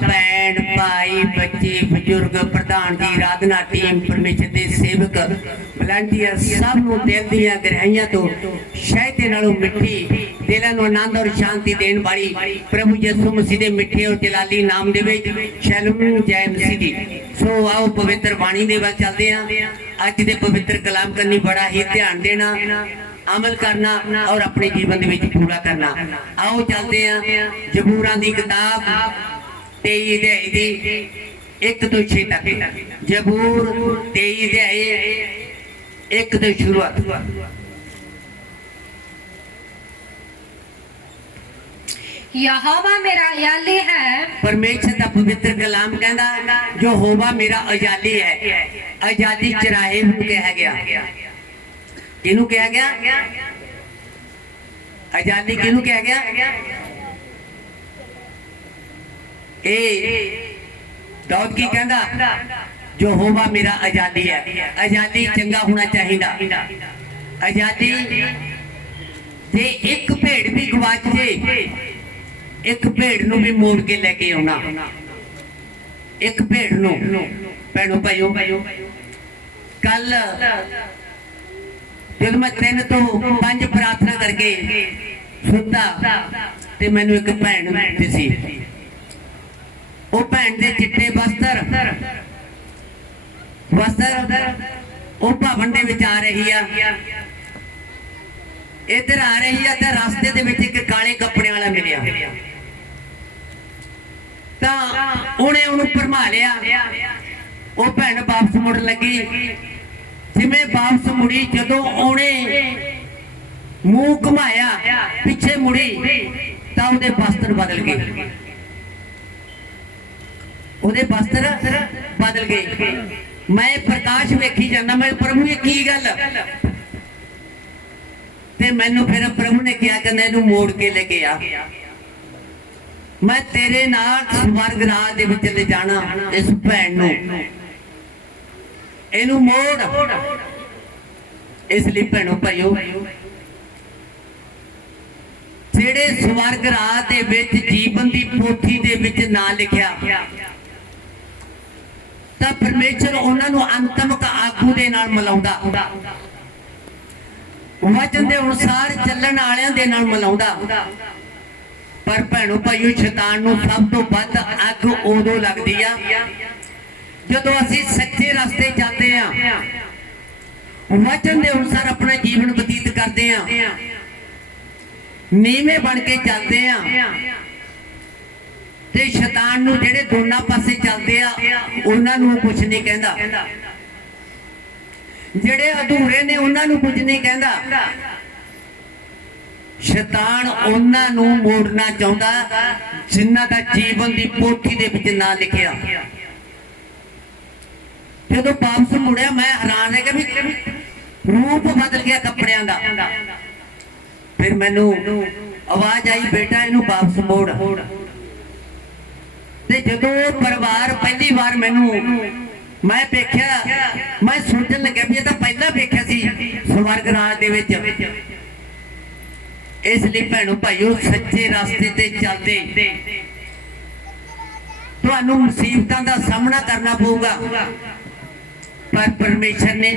ਭੈਣ ਭਾਈ ਬੱਚੇ ਬਜ਼ੁਰਗ ਪ੍ਰਧਾਨ ਜੀ ਰਾਧਨਾ ਟੀਮ ਪਰਮੇਸ਼ਰ ਦੇ ਸੇਵਕ ਵਲੰਟੀਅਰ ਸਭ ਨੂੰ ਦਿਲ ਦੀਆਂ ਗਹਿਰਾਈਆਂ ਤੋਂ ਸ਼ਹਿਦ ਦੇ ਨਾਲੋਂ ਮਿੱਠੀ, ਦਿਲਾਂ ਨੂੰ ਆਨੰਦ ਔਰ ਸ਼ਾਂਤੀ ਦੇਣ ਵਾਲੀ ਪ੍ਰਭੂ ਯਿਸੂ ਮਸੀਹ ਦੇ ਮਿੱਠੇ ਔਰ ਜਲਾਲੀ ਨਾਮ ਦੇ ਵਿੱਚ ਸ਼ੈਲਮ ਜੈ ਮਸੀਹ ਦੀ। ਸੋ ਆਓ ਪਵਿੱਤਰ ਬਾਣੀ ਦੇ ਵੱਲ ਚੱਲਦੇ ਹਾਂ ਅੱਜ ਦੇ ਪਵਿੱਤਰ ਕਲਾਮ ਕਰਨੀ ਬੜਾ ਹੀ ਧਿਆਨ ਦੇਣਾ, ਅਮਲ ਕਰਨਾ ਔਰ ਆਪਣੇ ਜੀਵਨ ਦੇ ਵਿੱਚ ਪੂਰਾ ਕਰਨਾ। ਆਓ ਚੱਲਦੇ ਹਾਂ ਜ਼ਬੂਰਾਂ ਦੀ ਕਿਤਾਬ 23 ਅਧਿਆਇ ਦੀ 1 ਤੋਂ 6 ਤੱਕ ਜ਼ਬੂਰ 23 ਅਧਿਆਇ 1 ਤੋਂ ਸ਼ੁਰੂਆਤ ਯਹੋਵਾ ਮੇਰਾ ਯਾਲੀ ਹੈ ਪਰਮੇਸ਼ਰ ਦਾ ਪਵਿੱਤਰ ਕਲਾਮ ਕਹਿੰਦਾ ਜੋ ਹੋਵਾ ਮੇਰਾ ਅਜਾਲੀ ਹੈ ਅਜਾਲੀ ਚਰਾਹੇ ਨੂੰ ਕਿਹਾ ਗਿਆ ਕਿਹਨੂੰ ਕਿਹਾ ਗਿਆ ਅਜਾਲੀ ਕਿਹਨੂੰ ਕਿਹਾ ਗਿਆ ਇਹ ਦਾਊਦ ਕੀ ਕਹਿੰਦਾ? ਜੋ ਹੋਵਾ ਮੇਰਾ ਅਜਾਲੀ ਹੈ। ਅਜਾਲੀ ਚੰਗਾ ਹੋਣਾ ਚਾਹੀਦਾ। ਆਜ਼ਾਦੀ ਜੇ ਇੱਕ ਭੇਡ ਵੀ ਗਵਾਚ ਜੇ, ਇੱਕ ਭੇਡ ਨੂੰ ਵੀ ਮੋੜ ਕੇ ਲੈ ਕੇ ਆਉਣਾ। ਇੱਕ ਭੇਡ ਨੂੰ। ਭੈਣੋ ਭਾਈਓ, ਕੱਲ ਜਦ ਮੈਂ ਤਿੰਨ ਤੋਂ ਪੰਜ ਪ੍ਰਾਰਥਨਾ ਕਰਕੇ ਸੁੱਤਾ, ਤੇ ਮੈਨੂੰ ਇੱਕ ਭੈਣ ਦਿਸੀ ਉਹ ਭੈਣ ਦੇ ਚਿੱਟੇ ਵਸਤਰ। ਵਸਤਰ ਉਹ ਭਵਨ ਦੇ ਵਿੱਚ ਆ ਰਹੀ ਆ। ਇੱਧਰ ਆ ਰਹੀ ਆ ਤਾਂ ਰਸਤੇ ਦੇ ਵਿੱਚ ਇੱਕ ਕਾਲੇ ਕੱਪੜੇ ਵਾਲਾ ਮਿਲਿਆ। ਤਾਂ ਉਹਨੇ ਉਹਨੂੰ ਭਰਮਾ ਲਿਆ। ਉਹ ਭੈਣ ਵਾਪਸ ਮੁੜ ਲੱਗੀ। ਜਿਵੇਂ ਵਾਪਸ ਮੁੜੀ, ਜਦੋਂ ਉਹਨੇ ਮੂੰਹ ਘੁਮਾਇਆ, ਪਿੱਛੇ ਮੁੜੀ, ਤਾਂ ਉਹਦੇ ਵਸਤਰ ਬਦਲ ਗਏ। ਉਹਦੇ ਵਸਤਰ ਬਦਲ ਗਏ। ਮੈਂ ਪ੍ਰਕਾਸ਼ ਵੇਖੀ ਜਾਂਦਾ, ਮੈਂ ਪ੍ਰਭੂ ਇਹ ਕੀ ਗੱਲ? ਤੇ ਮੈਨੂੰ ਫਿਰ ਪ੍ਰਭੂ ਨੇ ਕਿਹਾ ਕਿ ਇਹਨੂੰ ਮੋੜ ਕੇ ਲੈ ਕੇ ਆ। ਮੈਂ ਤੇਰੇ ਨਾਲ ਸਵਰਗ ਰਾਜ ਦੇ ਵਿੱਚ ਲੈ ਜਾਣਾ, ਇਸ ਭੈਣ ਨੂੰ। ਇਹਨੂੰ ਮੋੜ। ਇਸ ਲਈ ਭੈਣੋ ਭਾਈਓ, ਜਿਹੜੇ ਸਵਰਗ ਰਾਜ ਦੇ ਵਿੱਚ ਜੀਵਨ ਦੀ ਪੋਥੀ ਦੇ ਵਿੱਚ ਨਾਂ ਲਿਖਿਆ ਤਾਂ ਪਰਮੇਸ਼ਰ ਉਹਨਾਂ ਨੂੰ ਅੰਤਮਕ ਆਗੂ ਦੇ ਨਾਲ ਮਿਲਾਉਂਦਾ। ਵਚਨ ਦੇ ਅਨੁਸਾਰ ਚੱਲਣ ਵਾਲਿਆਂ ਦੇ ਨਾਲ ਮਿਲਾਉਂਦਾ। ਪਰ ਭੈਣੋ ਭਾਈਓ, ਸ਼ੈਤਾਨ ਨੂੰ ਸਭ ਤੋਂ ਵੱਧ ਅੱਗ ਉਦੋਂ ਲੱਗਦੀ ਆ, ਜਦੋਂ ਅਸੀਂ ਸੱਚੇ ਰਸਤੇ ਜਾਂਦੇ ਆ। ਵਚਨ ਦੇ ਅਨੁਸਾਰ ਆਪਣਾ ਜੀਵਨ ਬਤੀਤ ਕਰਦੇ ਆ। ਨੀਵੇਂ ਬਣ ਕੇ ਚੱਲਦੇ ਆ। ਤੇ ਸ਼ੈਤਾਨ ਨੂੰ ਜਿਹੜੇ ਦੋਨਾਂ ਪਾਸੇ ਚੱਲਦੇ ਆ, ਉਹਨਾਂ ਨੂੰ ਕੁਝ ਨਹੀਂ ਕਹਿੰਦਾ। ਜਿਹੜੇ ਅਧੂਰੇ ਨੇ, ਉਹਨਾਂ ਨੂੰ ਕੁਝ ਨਹੀਂ ਕਹਿੰਦਾ। ਸ਼ੈਤਾਨ ਉਹਨਾਂ ਨੂੰ ਮੋੜਨਾ ਚਾਹੁੰਦਾ, ਜਿਨ੍ਹਾਂ ਦਾ ਜੀਵਨ ਦੀ ਪੋਥੀ ਦੇ ਵਿੱਚ ਨਾਂ ਲਿਖਿਆ। ਜਦੋਂ ਵਾਪਸ ਮੁੜਿਆ, ਮੈਂ ਹੈਰਾਨ ਰਹਿ ਗਿਆ ਵੀ ਰੂਪ ਬਦਲ ਗਿਆ ਕੱਪੜਿਆਂ ਦਾ। ਫਿਰ ਮੈਨੂੰ ਆਵਾਜ਼ ਆਈ, ਬੇਟਾ, ਇਹਨੂੰ ਵਾਪਸ ਮੋੜ। ਤੇ ਜਦੋਂ ਉਹ ਪਰਿਵਾਰ ਪਹਿਲੀ ਵਾਰ ਮੈਨੂੰ ਮੈਂ ਵੇਖਿਆ, ਮੈਂ ਸੋਚਣ ਲੱਗਿਆ ਵੀ ਇਹ ਤਾਂ ਪਹਿਲਾਂ ਵੇਖਿਆ ਸੀ ਸਵਰਗ ਰਾਜ ਦੇ ਵਿੱਚ। ਇਸ ਲਈ ਭੈਣੋ ਭਾਈਓ, ਸੱਚੇ ਰਸਤੇ ਤੇ ਚੱਲਦੇ। ਤੁਹਾਨੂੰ ਮੁਸੀਬਤਾਂ ਦਾ ਸਾਹਮਣਾ ਕਰਨਾ ਪਊਗਾ। ਪਰ ਪਰਮੇਸ਼ਰ ਨੇ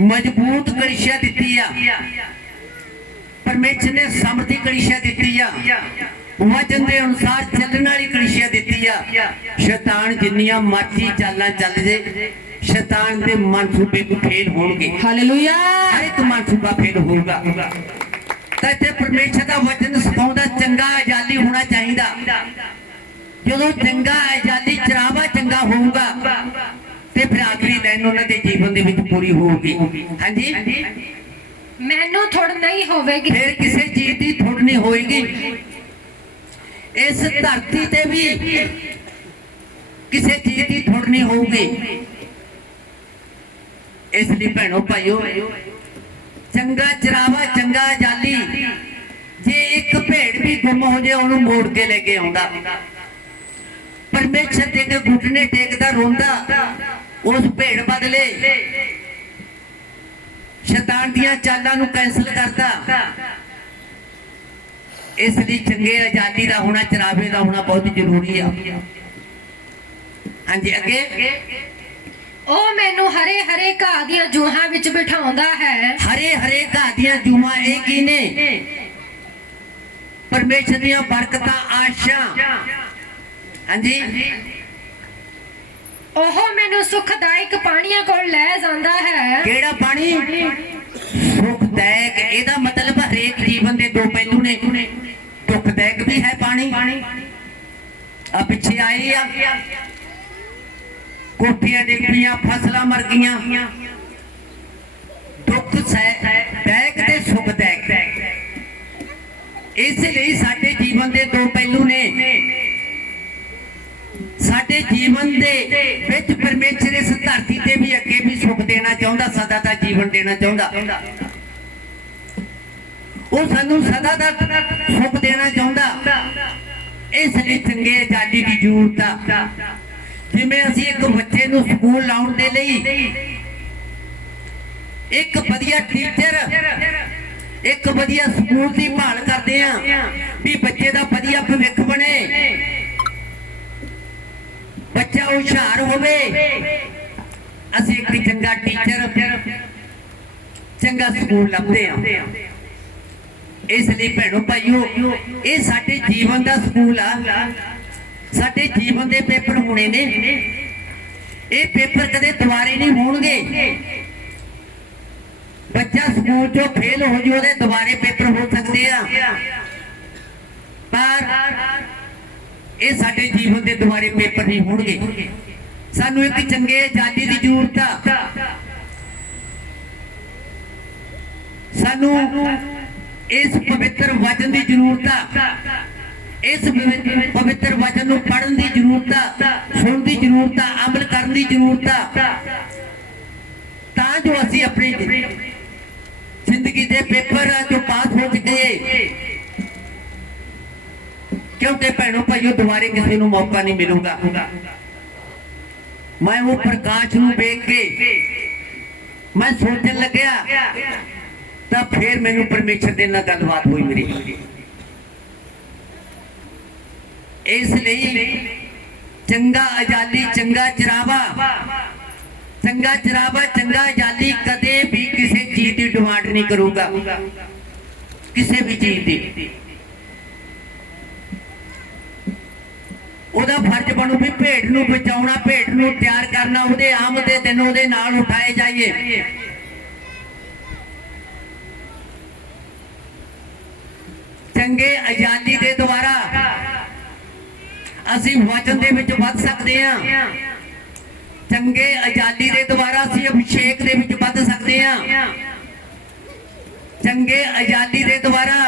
ਮਜ਼ਬੂਤ ਕਲਿਸ਼ਾ ਦਿੱਤੀ ਆ। ਪਰਮੇਸ਼ਰ ਨੇ ਸਮਰਥੀ ਕਲਿਸ਼ਾ ਦਿੱਤੀ ਆ। ਵਚਨ ਦੇ ਅਨੁਸਾਰ ਚੱਲਣ ਵਾਲੀ ਕਲਿਸ਼ਾ ਦਿੱਤੀ ਆ। ਸ਼ੈਤਾਨ ਜਿੰਨੀਆਂ ਮਰਜ਼ੀ ਚਾਲਾਂ ਚੱਲ ਜੇ ਸ਼ੈਤਾਨ ਦੇ ਮਨਸੂਬੇ ਫੇਲ ਹੋਣਗੇ। ਹਾਲੇਲੂਇਆ। ਹਰ ਇੱਕ ਮਨਸੂਬਾ ਫੇਲ ਹੋਊਗਾ। ਤਾਂ ਇੱਥੇ ਪਰਮੇਸ਼ਰ ਦਾ ਵਚਨ ਸਿਖਾਉਂਦਾ ਚੰਗਾ ਅਜਾਲੀ ਹੋਣਾ ਚਾਹੀਦਾ। ਜਦੋਂ ਚੰਗਾ ਅਜਾਲੀ ਚਰਾਵਾ ਚੰਗਾ ਹੋਊਗਾ ਤੇ ਫਿਰ ਆਖਰੀ ਲਾਈਨ ਉਹਨਾਂ ਦੇ ਜੀਵਨ ਦੇ ਵਿੱਚ ਪੂਰੀ ਹੋਊਗੀ। ਹਾਂਜੀ? ਮੈਨੂੰ ਥੋੜ ਨਹੀਂ ਹੋਵੇਗੀ। ਫਿਰ ਕਿਸੇ ਚੀਜ਼ ਦੀ ਥੁੜ ਨਹੀਂ ਹੋਏਗੀ। ਇਸ ਧਰਤੀ ਤੇ ਵੀ ਕਿਸੇ ਚੀਜ਼ ਦੀ ਥੁੜ ਨਹੀਂ ਹੋਊਗੀ। ਇਸ ਲਈ ਭੈਣੋ ਭਾਈਓ, ਚੰਗਾ ਚਰਾਵਾ, ਚੰਗਾ ਜਾਲੀ ਜੇ ਇੱਕ ਭੇਡ ਵੀ ਗੁੰਮ ਹੋ ਜੇ ਉਹਨੂੰ ਮੋੜ ਕੇ ਲੈ ਕੇ ਆਉਂਦਾ। ਪਰਮੇਸ਼ਰ ਦੇ ਕੇ ਘੁਟਨੇ ਟੇਕਦਾ, ਰੋਂਦਾ, ਉਸ ਭੇਡ ਬਦਲੇ ਸ਼ੈਤਾਨ ਦੀਆਂ ਚਾਲਾਂ ਨੂੰ ਕੈਨਸਲ ਕਰਦਾ। ਇਸ ਲਈ ਚੰਗੇ ਆਜ਼ਾਦੀ ਦਾ ਹੋਣਾ ਚਰਾਵੇ ਦਾ ਹੋਣਾ ਬਹੁਤ ਜ਼ਰੂਰੀ ਆ। ਹਾਂਜੀ ਅੱਗੇ? ਉਹ ਮੈਨੂੰ ਹਰੇ ਹਰੇ ਘਾਹ ਦੀਆਂ ਜੂਹਾਂ ਵਿੱਚ ਬਿਠਾਉਂਦਾ ਹੈ। ਹਰੇ ਹਰੇ ਘਾਹ ਦੀਆਂ ਜੂਆਂ ਇਹ ਕੀ ਨੇ? ਪਰਮੇਸ਼ਰ ਦੀਆਂ ਬਰਕਤਾਂ ਆਸ਼ਾ। ਹਾਂਜੀ? ਉਹ ਮੈਨੂੰ ਸੁਖਦਾਇਕ ਪਾਣੀਆਂ ਕੋਲ ਲੈ ਜਾਂਦਾ ਹੈ। ਕਿਹੜਾ ਪਾਣੀ? ਸੁਖਦਾਇਕ ਇਹਦਾ ਮਤਲਬ ਹਰੇਕ ਜੀਵਨ ਦੇ ਦੋ ਪਹਿਲੂ ਨੇ। ਦੁਖਦਾਇਕ ਵੀ ਹੈ ਪਾਣੀ। ਆ ਪਿੱਛੇ ਆਏ ਆ। ਕੋਠੀਆਂ ਡਿੱਗ ਫਸਲਾਂ ਮਰ ਗਈਆਂ। ਦੁੱਖ ਸਹਿ ਤੇ ਸੁਖਦਾਇਕ ਇਸ ਲਈ ਸਾਡੇ ਜੀਵਨ ਦੇ ਦੋ ਪਹਿਲੂ ਨੇ। ਸਾਡੇ ਜੀਵਨ ਦੇ ਵਿੱਚ ਪਰਮੇਸ਼ਰ ਇਸ ਧਰਤੀ ਤੇ ਵੀ ਅੱਗੇ ਵੀ ਸੁਖ ਦੇਣਾ ਚਾਹੁੰਦਾ, ਸਦਾ ਦਾ ਜੀਵਨ ਦੇਣਾ ਚਾਹੁੰਦਾ। ਉਹ ਸਾਨੂੰ ਸਦਾ ਦਾ ਸੁੱਖ ਦੇਣਾ ਚਾਹੁੰਦਾ। ਇਸ ਲਈ ਚੰਗੇ ਆਜ਼ਾਦੀ ਦੀ ਜ਼ਰੂਰਤ ਆ। ਜਿਵੇਂ ਅਸੀਂ ਇੱਕ ਬੱਚੇ ਨੂੰ ਸਕੂਲ ਲਾਉਣ ਦੇ ਲਈ ਇੱਕ ਵਧੀਆ ਟੀਚਰ ਇੱਕ ਵਧੀਆ ਸਕੂਲ ਦੀ ਭਾਲ ਕਰਦੇ ਆ ਵੀ ਬੱਚੇ ਦਾ ਵਧੀਆ ਭਵਿੱਖ ਬਣੇ। ਬੱਚਾ ਹੁਸ਼ਿਆਰ ਹੋਵੇ। ਅਸੀਂ ਇੱਕ ਚੰਗਾ ਟੀਚਰ ਚੰਗਾ ਸਕੂਲ ਲੱਭਦੇ ਆ ਇਸ ਲਈ ਭੈਣੋ ਭਾਈਓ, ਇਹ ਸਾਡੇ ਜੀਵਨ ਦਾ ਸਕੂਲ ਆ। ਸਾਡੇ ਜੀਵਨ ਦੇ ਪੇਪਰ ਹੋਣੇ ਨੇ। ਇਹ ਪੇਪਰ ਕਦੇ ਦੁਬਾਰੇ ਨਹੀਂ ਹੋਣਗੇ। ਬੱਚਾ ਸਕੂਲ ਚੋਂ ਫੇਲ ਹੋ ਜੀ ਉਹਦੇ ਦੁਬਾਰੇ ਪੇਪਰ ਹੋ ਸਕਦੇ ਆ। ਪਰ ਇਹ ਸਾਡੇ ਜੀਵਨ ਦੇ ਦੁਬਾਰੇ ਪੇਪਰ ਨਹੀਂ ਹੋਣਗੇ। ਸਾਨੂੰ ਇੱਕ ਚੰਗੇ ਆਜ਼ਾਦੀ ਦੀ ਜ਼ਰੂਰਤ ਆ। ਸਾਨੂੰ ਇਸ ਪਵਿੱਤਰ ਵਚਨ ਦੀ ਜ਼ਰੂਰਤ ਆ। ਇਸ ਪਵਿੱਤਰ- ਵਚਨ ਨੂੰ ਪੜ੍ਹਨ ਦੀ ਜ਼ਰੂਰਤ ਆ, ਸੁਣਨ ਦੀ ਜ਼ਰੂਰਤ ਆ, ਅਮਲ ਕਰਨ ਦੀ ਜ਼ਰੂਰਤ ਆ। ਤਾਂ ਜੋ ਅਸੀਂ ਆਪਣੀ ਜ਼ਿੰਦਗੀ ਦੇ ਪੇਪਰ ਜੋ ਪਾਸ ਹੋ ਚੁੱਕੇ ਕਿਉਂਕਿ ਭੈਣੋ ਭਾਈਓ, ਦੁਬਾਰੇ ਕਿਸੇ ਨੂੰ ਮੌਕਾ ਨਹੀਂ ਮਿਲੂਗਾ। ਮੈਂ ਉਹ ਪ੍ਰਕਾਸ਼ ਨੂੰ ਵੇਖ ਕੇ ਮੈਂ ਸੋਚਣ ਲੱਗਿਆ ਤਾਂ ਫਿਰ ਮੈਨੂੰ ਪਰਮੇਸ਼ਰ ਦੇ ਨਾਲ ਗੱਲਬਾਤ ਹੋਈ ਮੇਰੀ। ਇਸ ਲਈ ਚੰਗਾ ਅਜਾਲੀ ਚੰਗਾ ਚਰਾਵਾ ਚੰਗਾ ਚਰਾਵਾ ਚੰਗਾ ਅਜਾਲੀ ਕਦੇ ਵੀ ਕਿਸੇ ਚੀਜ਼ ਦੀ ਡਿਮਾਂਡ ਨਹੀਂ ਕਰੂਗਾ। ਕਿਸੇ ਵੀ ਚੀਜ਼ ਦੀ। ਉਹਦਾ ਫਰਜ਼ ਬਣੂ ਵੀ ਭੇਡ ਨੂੰ ਬਚਾਉਣਾ, ਭੇਡ ਨੂੰ ਤਿਆਰ ਕਰਨਾ, ਉਹਦੇ ਆਮਦ ਦੇ ਦਿਨ ਉਹਦੇ ਨਾਲ ਉਠਾਏ ਜਾਈਏ। ਚੰਗੇ ਆਜ਼ਾਦੀ ਦੇ ਦੁਆਰਾ ਅਸੀਂ ਵਚਨ ਦੇ ਵਿੱਚ ਵੱਧ ਸਕਦੇ ਹਾਂ। ਚੰਗੇ ਆਜ਼ਾਦੀ ਦੇ ਦੁਆਰਾ ਅਸੀਂ ਅਭਿਸ਼ੇਕ ਦੇ ਵਿੱਚ ਵੱਧ ਸਕਦੇ ਹਾਂ। ਚੰਗੇ ਆਜ਼ਾਦੀ ਦੇ ਦੁਆਰਾ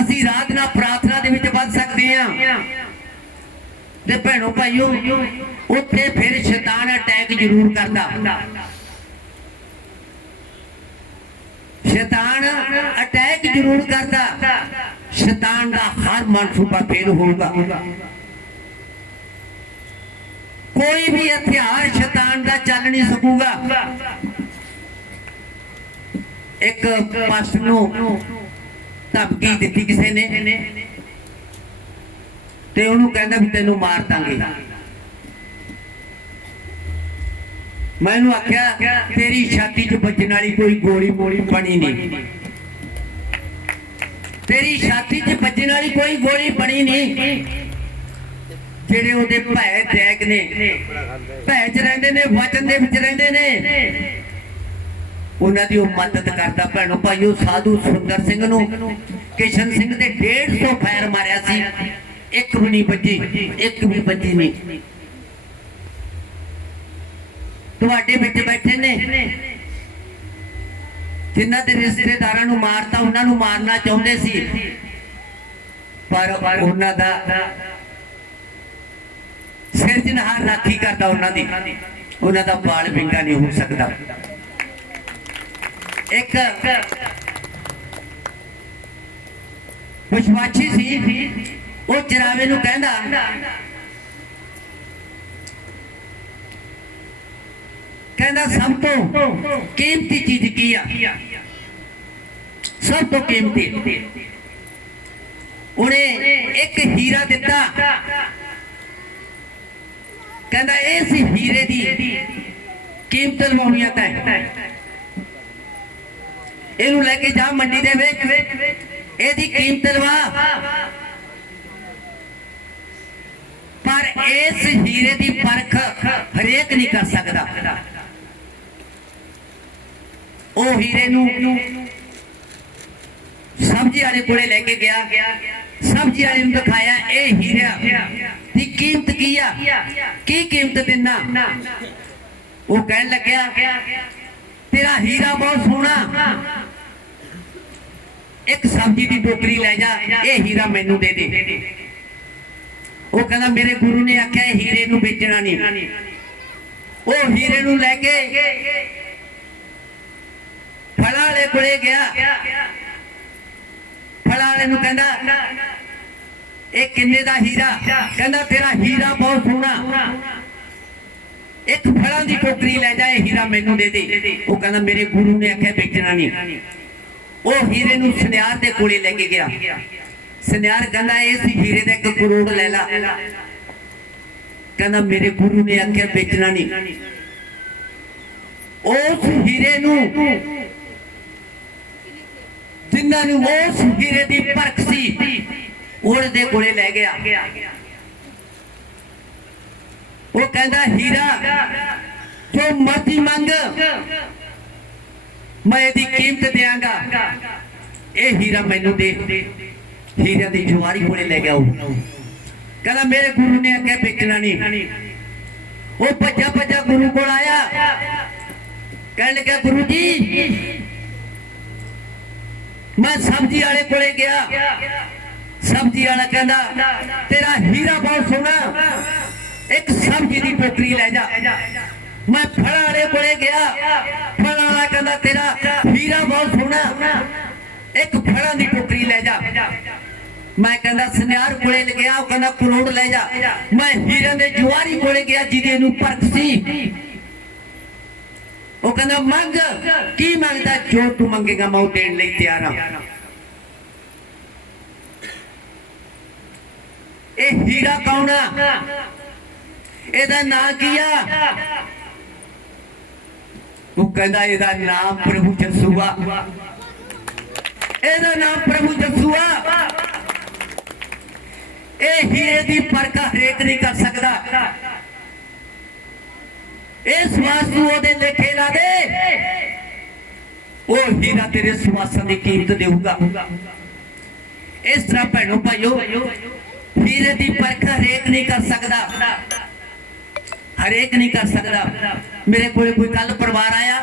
ਅਸੀਂ ਰਾਤ ਨਾਲ ਪ੍ਰਾਰਥਨਾ ਦੇ ਵਿੱਚ ਵੱਧ ਸਕਦੇ ਹਾਂ। ਤੇ ਭੈਣੋ ਭਾਈਓ, ਉੱਥੇ ਫਿਰ ਸ਼ੈਤਾਨ ਅਟੈਕ ਜ਼ਰੂਰ ਕਰਦਾ। ਸ਼ੈਤਾਨ ਅਟੈਕ ਜ਼ਰੂਰ ਕਰਦਾ ਸ਼ੈਤਾਨ ਦਾ ਹਰ ਮਨਸੂਬਾ ਫੇਲ ਹੋਊਗਾ ਕੋਈ ਵੀ ਹਥਿਆਰ ਸ਼ੈਤਾਨ ਦਾ ਚੱਲ ਨਹੀਂ ਸਕੂਗਾ ਇੱਕ ਪਾਸ ਨੂੰ ਧਮਕੀ ਦਿੱਤੀ ਕਿਸੇ ਨੇ ਤੇ ਉਹਨੂੰ ਕਹਿੰਦਾ ਵੀ ਤੈਨੂੰ ਮਾਰ ਦਾਂਗੇ ਮੈਨੂੰ ਆਖਿਆ, ਤੇਰੀ ਛਾਤੀ 'ਚ ਵੱਜਣ ਵਾਲੀ ਕੋਈ ਗੋਲੀ ਮੋਲੀ ਬਣੀ ਨਹੀਂ। ਤੇਰੀ ਛਾਤੀ 'ਚ ਵੱਜਣ ਵਾਲੀ ਕੋਈ ਗੋਲੀ ਬਣੀ ਨਹੀਂ। ਜਿਹੜੇ ਉਹਦੇ ਭੈ ਤੈਗ ਨੇ, ਭੈ 'ਚ ਰਹਿੰਦੇ ਨੇ, ਵਚਨ ਦੇ ਵਿੱਚ ਰਹਿੰਦੇ ਨੇ। ਉਹਨਾਂ ਦੀ ਉਹ ਮਦਦ ਕਰਦਾ ਭੈਣੋ ਭਾਈਓ, ਸਾਧੂ ਸੁੰਦਰ ਸਿੰਘ ਨੂੰ ਕਿਸ਼ਨ ਸਿੰਘ ਦੇ 150 ਫਾਇਰ ਮਾਰਿਆ ਸੀ। ਇੱਕ ਵੀ ਨਹੀਂ ਵੱਜੀ, ਇੱਕ ਵੀ ਵੱਜੀ ਨਹੀਂ। ਤੁਹਾਡੇ ਵਿੱਚ ਬੈਠੇ ਨੇ। ਜਿਨ੍ਹਾਂ ਦੇ ਰਿਸ਼ਤੇਦਾਰਾਂ ਨੂੰ ਮਾਰਤਾ, ਉਹਨਾਂ ਨੂੰ ਮਾਰਨਾ ਚਾਹੁੰਦੇ ਸੀ। ਪਰ ਉਹਨਾਂ ਦਾ ਸਿਰਜਣਹਾਰ ਰਾਖੀ ਕਰਦਾ ਉਹਨਾਂ ਦੀ। ਉਹਨਾਂ ਦਾ ਬਾਲ ਵਿੰਗਾ ਨਹੀਂ ਹੋ ਸਕਦਾ। ਇੱਕ ਵਿਸ਼ਵਾਸੀ ਸੀ, ਉਹ ਚਰਾਵੇ ਨੂੰ ਕਹਿੰਦਾ ਕਹਿੰਦਾ ਸਭ ਤੋਂ ਕੀਮਤੀ ਚੀਜ਼ ਕੀ ਆ? ਸਭ ਤੋਂ ਕੀਮਤੀ। ਉਹਨੇ ਇੱਕ ਹੀਰਾ ਦਿੱਤਾ। ਕਹਿੰਦਾ ਇਸ ਹੀਰੇ ਦੀ ਕੀਮਤ ਲਵਾਉਣੀਅਤ ਹੈ ਇਹਨੂੰ ਲੈ ਕੇ ਜਾ ਮੰਡੀ ਦੇ ਵਿੱਚ। ਇਹਦੀ ਕੀਮਤ ਲਵਾ। ਪਰ ਇਸ ਹੀਰੇ ਦੀ ਪਰਖ ਹਰੇਕ ਨਹੀਂ ਕਰ ਸਕਦਾ। ਉਹ ਹੀਰੇ ਨੂੰ ਸਬਜ਼ੀ ਵਾਲੇ ਕੋਲੇ ਲੈ ਕੇ ਗਿਆ। ਸਬਜ਼ੀ ਵਾਲੇ ਨੂੰ ਦਿਖਾਇਆ, ਇਹ ਹੀਰਾ, ਦੀ ਕੀਮਤ ਕੀ ਆ? ਕੀ ਕੀਮਤ ਦਿੰਨਾ? ਉਹ ਕਹਿਣ ਲੱਗਿਆ, ਤੇਰਾ ਹੀਰਾ ਬਹੁਤ ਸੋਹਣਾ। ਇੱਕ ਸਬਜ਼ੀ ਦੀ ਟੋਕਰੀ ਲੈ ਜਾ, ਇਹ ਹੀਰਾ ਮੈਨੂੰ ਦੇ ਦੇ। ਉਹ ਕਹਿੰਦਾ, ਮੇਰੇ ਗੁਰੂ ਨੇ ਆਖਿਆ, ਇਹ ਹੀਰੇ ਨੂੰ ਵੇਚਣਾ ਨਹੀਂ। ਉਹ ਹੀਰੇ ਨੂੰ ਲੈ ਕੇ ਫਲਾਂ ਵਾਲੇ ਕੋਲੇ ਗਿਆ। ਫਲਾਂ ਵਾਲੇ ਨੂੰ ਕਹਿੰਦਾ, ਇਹ ਕਿੰਨੇ ਦਾ ਹੀਰਾ? ਕਹਿੰਦਾ, ਤੇਰਾ ਹੀਰਾ ਬਹੁਤ ਸੋਹਣਾ। ਇੱਕ ਫਲਾਂ ਦੀ ਟੋਕਰੀ ਲੈ ਜਾ, ਇਹ ਹੀਰਾ ਮੈਨੂੰ ਦੇ ਦੇ। ਉਹ ਕਹਿੰਦਾ, ਮੇਰੇ ਗੁਰੂ ਨੇ ਆਖਿਆ, ਵੇਚਣਾ ਨਹੀਂ। ਉਹ ਹੀਰੇ ਨੂੰ ਸੁਨਿਆਰ ਦੇ ਕੋਲੇ ਲੈ ਕੇ ਗਿਆ। ਸੁਨਿਆਰ ਕਹਿੰਦਾ ਇਸ ਹੀਰੇ ਦਾ ਇੱਕ ਕਰੋੜ ਲੈ ਲਾ। ਕਹਿੰਦਾ, ਮੇਰੇ ਗੁਰੂ ਨੇ ਆਖਿਆ, ਵੇਚਣਾ ਨਹੀਂ। ਉਸ ਹੀਰੇ ਨੂੰ ਜਿਨ੍ਹਾਂ ਨੂੰ ਉਸ ਹੀਰੇ ਦੀ ਪਰਖ ਸੀ ਉਹਦੇ ਕੋਲੇ ਲੈ ਗਿਆ। ਉਹ ਕਹਿੰਦਾ, ਹੀਰਾ, ਜੋ ਮਰਜ਼ੀ ਮੰਗ, ਮੈਂ ਇਹਦੀ ਕੀਮਤ ਦਿਆਂਗਾ। ਇਹ ਹੀਰਾ ਮੈਨੂੰ ਦੇ। ਹੀਰੇ ਦੀ ਜੁਆਰੀ ਕੋਲੇ ਲੈ ਗਿਆ ਉਹ। ਕਹਿੰਦਾ, ਮੇਰੇ ਗੁਰੂ ਨੇ ਅੱਗੇ ਵੇਚਣਾ ਨਹੀਂ। ਉਹ ਭੱਜਾ ਭੱਜਾ ਗੁਰੂ ਕੋਲ ਆਇਆ। ਕਹਿਣ ਲੱਗਾ ਗੁਰੂ ਜੀ ਮੈਂ ਸਬਜ਼ੀ ਵਾਲੇ ਕੋਲੇ ਗਿਆ। ਸਬਜ਼ੀ ਵਾਲਾ ਕਹਿੰਦਾ, ਤੇਰਾ ਹੀਰਾ ਬਹੁਤ ਸੋਹਣਾ। ਇੱਕ ਸਬਜ਼ੀ ਦੀ ਟੋਕਰੀ ਲੈ ਜਾ। ਮੈਂ ਫਲਾਂ ਵਾਲੇ ਕੋਲੇ ਗਿਆ। ਫਲਾਂ ਵਾਲਾ ਕਹਿੰਦਾ, ਤੇਰਾ ਹੀਰਾ ਬਹੁਤ ਸੋਹਣਾ। ਇੱਕ ਫਲਾਂ ਦੀ ਟੋਕਰੀ ਲੈ ਜਾ। ਮੈਂ ਕਹਿੰਦਾ, ਸੁਨਿਆਰ ਕੋਲੇ ਗਿਆ। ਉਹ ਕਹਿੰਦਾ, ਕਰੋੜ ਲੈ ਜਾ। ਮੈਂ ਹੀਰਨ ਦੇ ਜੁਆਰੀ ਕੋਲੇ ਗਿਆ, ਜਿਹਦੇ ਨੂੰ ਪਰਖ ਸੀ। ਉਹ ਕਹਿੰਦਾ ਮੰਗ ਕੀ ਮੰਗਦਾ ਜੋ ਤੂੰ ਮੰਗੇਗਾ ਮੈਂ ਉਹ ਦੇਣ ਲਈ ਤਿਆਰ ਹਾਂ ਇਹ ਹੀਰਾ ਕੌਣ ਆ ਇਹਦਾ ਨਾਂ ਕੀ ਆ ਉਹ ਕਹਿੰਦਾ ਇਹਦਾ ਨਾਮ ਪ੍ਰਭੂ ਜਸੂਆ ਇਹਦਾ ਨਾਮ ਪ੍ਰਭੂ ਜਸੂਆ ਇਹ ਹੀਰੇ ਦੀ ਪਰਖ ਹਰੇਕ ਨਹੀਂ ਕਰ ਸਕਦਾ ਇਸ ਵਾਸੂ ਉਹਦੇ ਲੇਖੇ ਲਾ ਦੇ। ਉਹ ਹੀਰਾ ਤੇਰੇ ਸਵਾਸਾਂ ਦੀ ਕੀਮਤ ਦੇਊਗਾ। ਇਸ ਤਰ੍ਹਾਂ ਭੈਣੋ ਭਾਈਓ, ਹੀਰੇ ਦੀ ਪਰਖ ਹਰੇਕ ਨਹੀਂ ਕਰ ਸਕਦਾ। ਹਰੇਕ ਨਹੀਂ ਕਰ ਸਕਦਾ। ਮੇਰੇ ਕੋਲੇ ਕੋਈ ਕੱਲ ਪਰਿਵਾਰ ਆਇਆ।